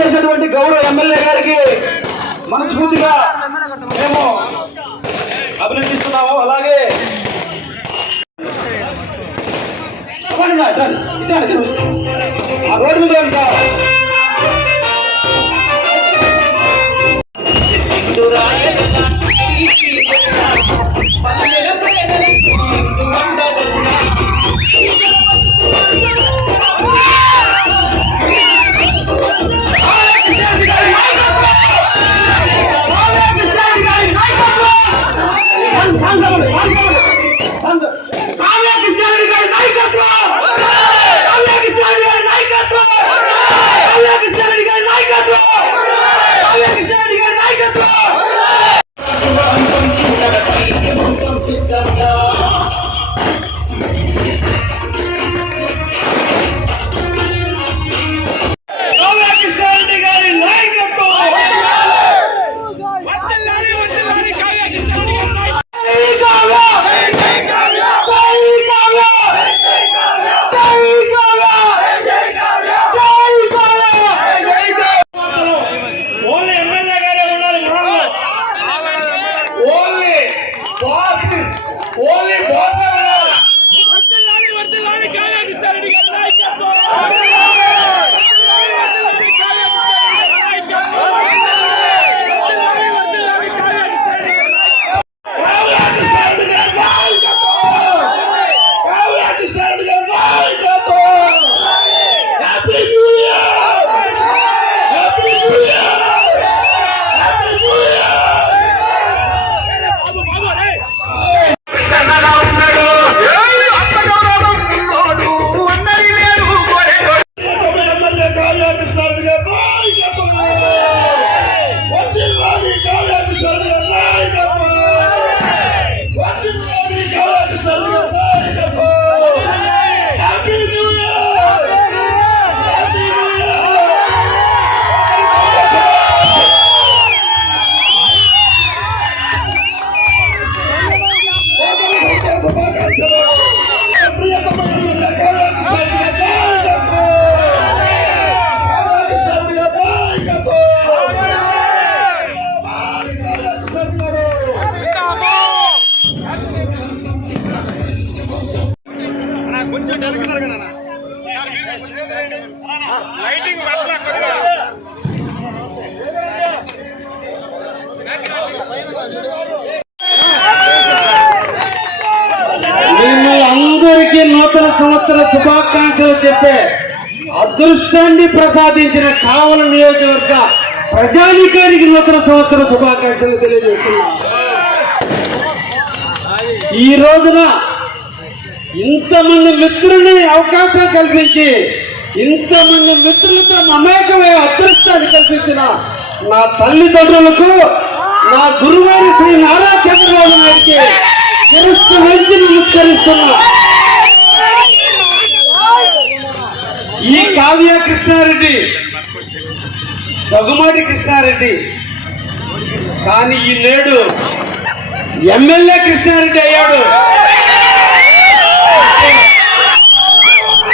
చేసినటువంటి గౌరవ ఎమ్మెల్యే గారికి మనస్ఫూర్తిగా మేము అభినందిస్తున్నాము అలాగే ఆ రోడ్డు మీద Thank you. வாழ்ந்தவர் வாழ்ந்தவர் శుభాకాంక్షలు చెప్పే అదృష్టాన్ని ప్రసాదించిన కావల నియోజకవర్గ ప్రజానికానికి నూతన సంవత్సర శుభాకాంక్షలు తెలియజేస్తున్నా. ఈ రోజున ఇంతమంది మిత్రుని అవకాశం కల్పించి ఇంతమంది మిత్రులతో మమేకమై అదృష్టాన్ని కల్పించిన నా తల్లిదండ్రులకు నా గురువారి శ్రీ నారా చంద్రబాబు నాయుడికి శిరస్సు వంచి నమస్కరిస్తున్నా. ఈ కావ్య కృష్ణారెడ్డి. తగుమాటి కృష్ణారెడ్డి. కానీ ఈ నేడు ఎమ్మెల్యే కృష్ణారెడ్డి అయ్యాడు.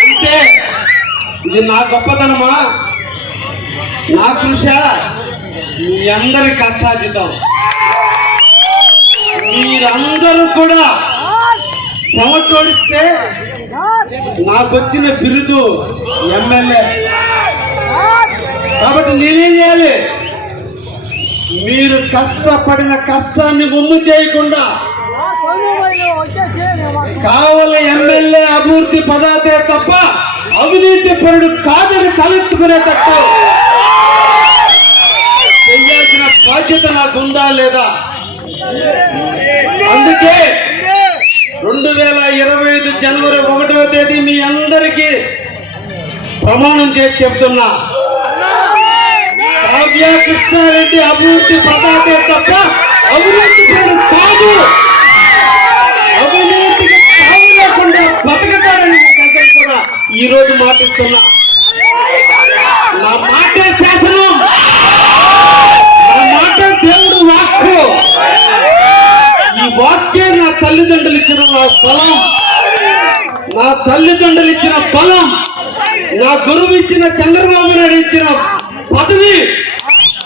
అంటే ఇది నా గొప్పతనమా? నా కృష మీ అందరి కష్టాజితం మీరందరూ కూడా చెమటోడిస్తే నాకు వచ్చిన బిరుదు ఎమ్మెల్యే. కాబట్టి నేనేం చేయాలి? మీరు కష్టపడిన కష్టాన్ని ముమ్ము చేయకుండా కావల ఎమ్మెల్యే అభివృద్ధి పదాతే తప్ప అవినీతి పరుడు కాదని తలెత్తుకునేటట్టు చెయ్యాల్సిన బాధ్యత నాకుందా లేదా అందుకే రెండు వేల ఇరవై ఐదు జనవరి ఒకటవ తేదీ మీ అందరికీ ప్రమాణం చేసి చెప్తున్నా. కావ్య కృష్ణారెడ్డి అభివృద్ధి పదాతే తప్ప అభివృద్ధి కాదు. అవినీతికి తావు లేకుండా బతకతాడని కూడా ఈ రోజు మాటిస్తున్నా. నా మాటే శాసనం. నా మాట దేవుడు వాక్కు. ఈ వాక్యే నా తల్లిదండ్రులు ఇచ్చిన నా బలం నా తల్లిదండ్రులు ఇచ్చిన బలం నా గురువు ఇచ్చిన చంద్రబాబు నాయుడు ఇచ్చిన పదవి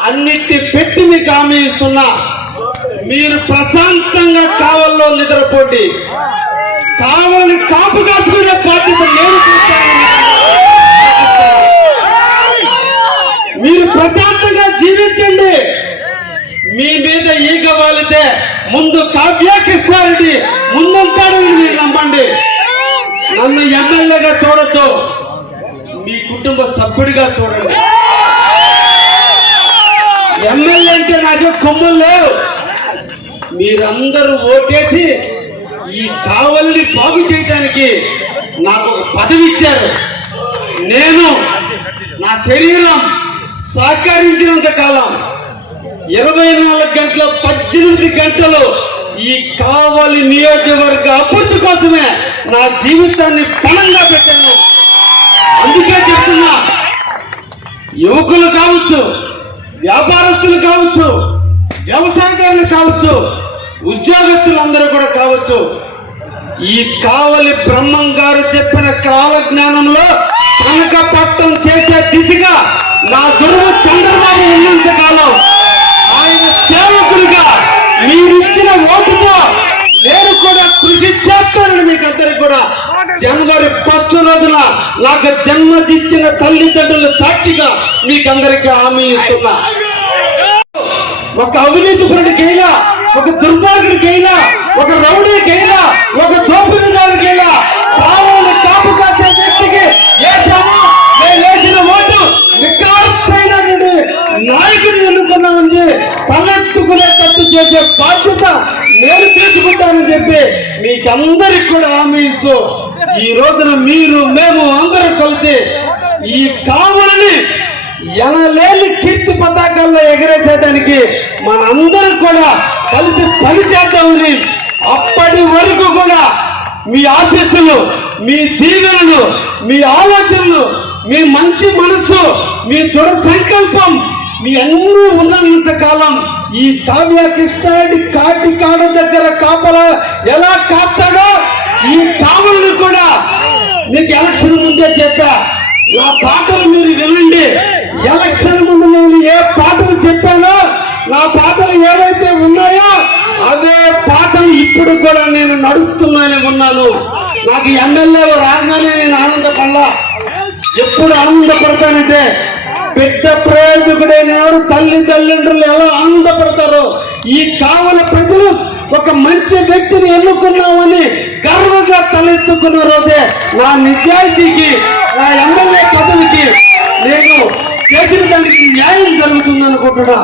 అన్నిటి పెట్టి మీకు హామీ ఇస్తున్నా. మీరు ప్రశాంతంగా కావల్లో నిద్రపోటీ కావాలని కాపు కాసుకునే బాధ్యత నేను మీరు ప్రశాంతంగా జీవించండి. మీ మీద ఈగ వాలితే ముందు కావ్య కృష్ణారెడ్డి ముందుంటాడని మీరు నమ్మండి. నన్ను ఎమ్మెల్యేగా చూడొద్దు. మీ కుటుంబ సభ్యుడిగా చూడండి. ఎమ్మెల్యే అంటే నాకు కొమ్ములు లేవు. మీరందరూ ఓటేసి ఈ కావల్ని బాగు చేయడానికి నాకు ఒక పదవి ఇచ్చారు. నేను నా శరీరం సహకరించినంత కాలం ఇరవై నాలుగు గంటల పద్దెనిమిది గంటలు ఈ కావలి నియోజకవర్గ అభివృద్ధి కోసమే నా జీవితాన్ని బలంగా పెట్టాను. అందుకే చెప్తున్నా యువకులు కావచ్చు వ్యాపారస్తులు కావచ్చు వ్యవసాయదారులు కావచ్చు ఉద్యోగస్తులందరూ కూడా కావచ్చు ఈ కావలి బ్రహ్మం గారు చెప్పిన కాల జ్ఞానంలో పట్టం చేసే దిశగా నా గురువు చంద్రబాబు ఉన్నంత కాలం ఆయన సేవకుడిగా మీరిచ్చిన ఓటుతో నేను కూడా కృషి చేస్తానని మీకు అందరికి కూడా జనవరి పచ్చు రోజున నాకు జన్మదిచ్చిన తల్లిదండ్రుల సాక్షిగా మీకందరికీ హామీ ఇస్తున్నా. ఒక అవినీతి పరుడికైనా ఒక దుర్మార్గుడికైనా ఒక రౌడీకైనా ఒక దోపిడీదారుడికైనా పావులు కాపు కాసే వ్యక్తికి వేసిన ఓటు నికార్సైనటువంటి నాయకుడు ఎన్నుకున్నామని తలెత్తుకునేటట్టు చేసే బాధ్యత నేను తీసుకుంటానని మీకందరికి కూడా హామీ ఇస్తూ ఈ రోజున మీరు మేము అందరూ కలిసి ఈ కావులని ఎనలేని కీర్తి పతాకాల్లో ఎగరేసేదానికి మనందరం కూడా కలిసి పని చేద్దామని అప్పటి వరకు కూడా మీ ఆశీస్సులు మీ దీవెనలు మీ ఆలోచనలు మీ మంచి మనసు మీ దృఢ సంకల్పం మీ అన్ని ఉన్నంత కాలం ఈ కావ్య కృష్ణాడి కాటి కాడ దగ్గర కాపల ఎలా కాస్తాడో ఈ కావులను కూడా మీకు ఎలక్షన్ ముందే చెప్పా. నా పాటలు మీరు వినండి. ఎలక్షన్ ముందు నేను ఏ పాటలు చెప్పానో నా పాటలు ఏవైతే ఉన్నాయో అదే పాటలు ఇప్పుడు కూడా నేను నడుస్తున్నానే ఉన్నాను. నాకు ఎమ్మెల్యేలు రాగానే నేను ఆనందపడలా. ఎప్పుడు ఆనందపడతానంటే బిడ్డ ప్రయోజకుడైన ఎవరు తల్లి తల్లిదండ్రులు ఎలా ఆనందపడతారో ఈ కావల ప్రజలు ఒక మంచి వ్యక్తిని ఎన్నుకున్నామని గర్వంగా తలెత్తుకున్న రోజే నా నిజాయితీకి నా ఎమ్మెల్యే పదవికి నేను చేసిన దానికి న్యాయం జరుగుతుంది అనుకుంటున్నా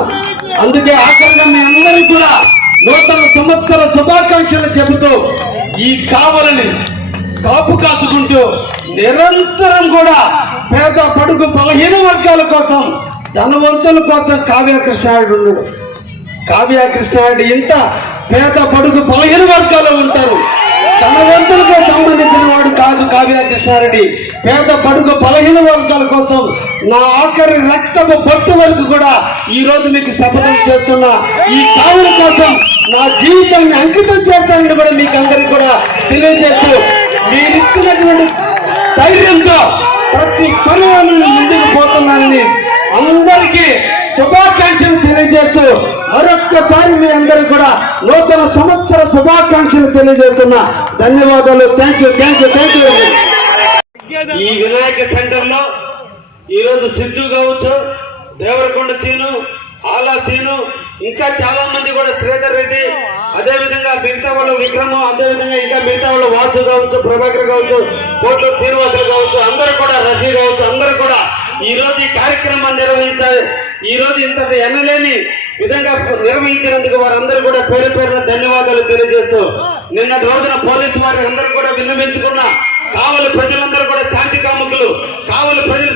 అందుకే ఆఖరిగా మీ అందరికీ కూడా నూతన సంవత్సర శుభాకాంక్షలు చెబుతూ ఈ కావలని కాపు కాచుకుంటూ నిరంతరం కూడా పేద పడుగు బలహీన వర్గాల కోసం ధనవంతుల కోసం కావ్య కృష్ణాయుడు ఉన్నాడు. కావ్య కృష్ణాయుడు ఇంత పేద పడుగు బలహీన వర్గాలు ఉంటారు. ధనవంతులకు సంబంధించిన వాడు కాదు కావ్య కృష్ణారెడ్డి పేద పడుగు బలహీన వర్గాల కోసం నా ఆఖరి రక్తపు బొట్టు వరకు కూడా ఈ రోజు మీకు శపథం చేస్తున్నా. ఈ కావుల కోసం నా జీవితాన్ని అంకితం చేస్తానని కూడా మీకు అందరికి కూడా తెలియజేస్తూ మీరిచ్చినటువంటి ధైర్యంతో ప్రతి పనులను ముందుకు పోతున్నానని అందరికీ శుభాకాంక్షలు తెలియజేస్తూ మరొక్కసారి మీ అందరూ కూడా నూతన సంవత్సర శుభాకాంక్షలు తెలియజేస్తున్నా. ధన్యవాదాలు. Thank you thank you thank you ఈ వినాయక సెంటర్లో ఈ రోజు సిద్ధు కావచ్చు. దేవరకొండ సీను ఆలాసీను ఇంకా చాలా మంది కూడా శ్రీధర్ రెడ్డి అదే విధంగా మిగతా వాళ్ళు విక్రమ్ అదే విధంగా ఇంకా మిగతా వాళ్ళు వాసు కావచ్చు ప్రభాకర్ కావచ్చు కోట్ల శ్రీనివాసులు కావచ్చు అందరూ కూడా రజీ కావచ్చు అందరూ కూడా ఈ రోజు ఈ కార్యక్రమాన్ని నిర్వహించాలి. ఈ రోజు ఇంత ఎమ్మెల్యేని విధంగా నిర్వహించినందుకు వారందరూ కూడా పేరు పేరున ధన్యవాదాలు తెలియజేస్తూ నిన్నటి రోజున పోలీసు వారి అందరూ కూడా విన్నవించుకున్న కావలి ప్రజలందరూ కూడా శాంతి కాముకులు కావలి ప్రజలు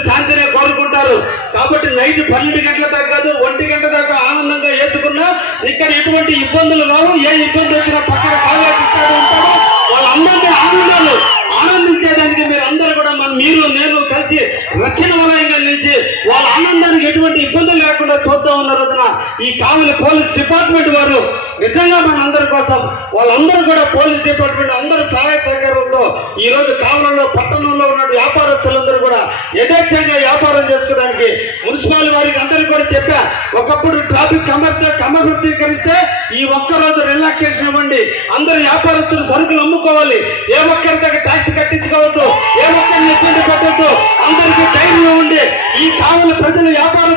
ఉన్నారు కాబట్టి నైట్ పన్నెండు గంటల దాకా కాదు ఒంటి గంట దాకా ఆనందంగా వేసుకున్నా ఇక్కడ ఎటువంటి ఇబ్బందులు రావు. ఏ ఇబ్బంది వచ్చినా పక్కన కావేస్తాడు ఉంటాడు వాళ్ళందరినీ ఆనందాలు. ఆనందించేదానికి మీరు అందరూ కూడా మన మీరు నేను కలిసి రక్షణ వలయంగా నిలిచి వాళ్ళ ఆనందానికి ఎటువంటి ఇబ్బందులు లేకుండా చూద్దాం ఉన్న రోజున ఈ కావలి పోలీస్ డిపార్ట్మెంట్ వారు నిజంగా మనందరి కోసం వాళ్ళందరూ కూడా పోలీస్ డిపార్ట్మెంట్ అందరూ సహాయ సహకారంతో ఈ రోజు కావలంలో పట్టణంలో ఉన్న వ్యాపారస్తులందరూ కూడా యథేచ్ఛంగా వ్యాపారం చేసుకోవడానికి మున్సిపాల్ వారికి అందరికీ కూడా చెప్పా ఒకప్పుడు ట్రాఫిక్ సమర్థ క్రమబద్ధీకరిస్తే ఈ ఒక్క రోజు రిలాక్సేషన్ ఇవ్వండి. అందరు వ్యాపారస్తులు సరుకులు అమ్ముకోవాలి. ఏ ఒక్కరి దగ్గర ట్యాక్స్ కట్టించుకోవద్దు. ఏ ఒక్కరిని ఇబ్బంది పెట్టద్దు. అందరికీ ధైర్యం ఉండి ఈ కావలి ప్రజలు వ్యాపారం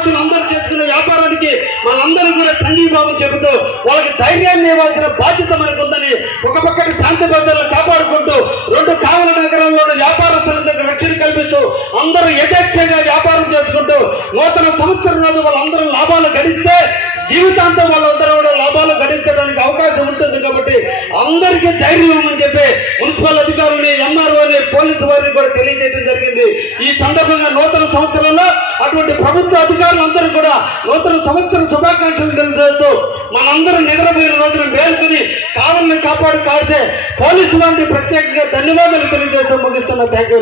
అందరూ కూడా సంఘీభావం చెబుతూ వాళ్ళకి ధైర్యాన్ని ఇవ్వాల్సిన బాధ్యత మనకు ఉందని ఒక పక్కన శాంతి భద్రతలు కాపాడుకుంటూ రెండు కావల నగరంలోని వ్యాపారస్తుల దగ్గర రక్షణ కల్పిస్తూ అందరూ యథేచ్ఛగా వ్యాపారం చేసుకుంటూ నూతన సంవత్సరం రోజు వాళ్ళందరూ లాభాలు గడిస్తే జీవితాంతం వాళ్ళందరూ కూడా లాభాలు గడించడానికి అందరికీ ధైర్యం అని చెప్పి మున్సిపల్ అధికారులని ఎంఆర్ఓని పోలీసు వారిని కూడా తెలియజేయడం జరిగింది. ఈ సందర్భంగా నూతన సంవత్సరంలో అటువంటి ప్రభుత్వ అధికారులందరూ కూడా నూతన సంవత్సరం శుభాకాంక్షలు తెలియజేస్తూ మనందరం నిద్రపోయిన రోజున మేల్కొని కావాలని కాపాడు కాడితే పోలీసు వారిని ప్రత్యేకంగా ధన్యవాదాలు తెలియజేస్తూ ముగిస్తున్న. Thank you